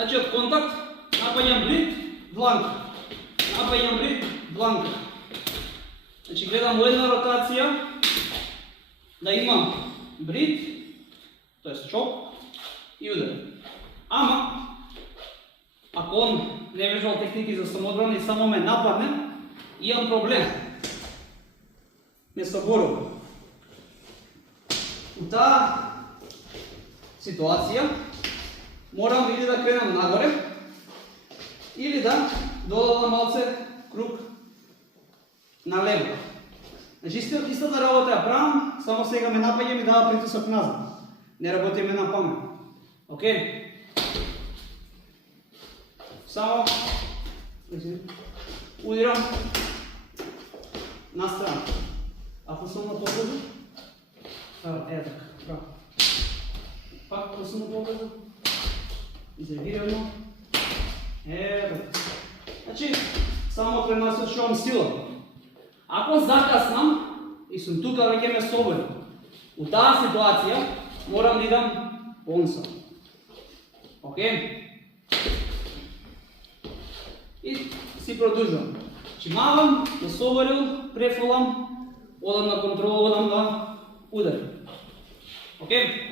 Значи од контакт напаѓам брит, дланка. Напаѓам брит, дланка. Значи гледам во една ротација да имам брит, тоест чоп и удар. Ама ако он не вежал техники за самоодбрана и само ме нападне, имам проблем. Не соборувам. У таа ситуација морам или да кренам нагоре, или да додадам малце круг налево. Значи истата работа ја правам, само сега ме напаѓам и дава притисок назад. Не работиме на памет. Океј? Само удирам на страна. Ако сум на погледу, така, браво. Пак ако сум на погледу, изрегирано, Значи, само пренасочувам сила. Ако закаснам и сум тука веќе ме собори, у таа ситуација морам да идам понсо. Океј? И си продолжувам. Чимавам, да соборил, префолам, одам на контрол, одам да ударим. Океј?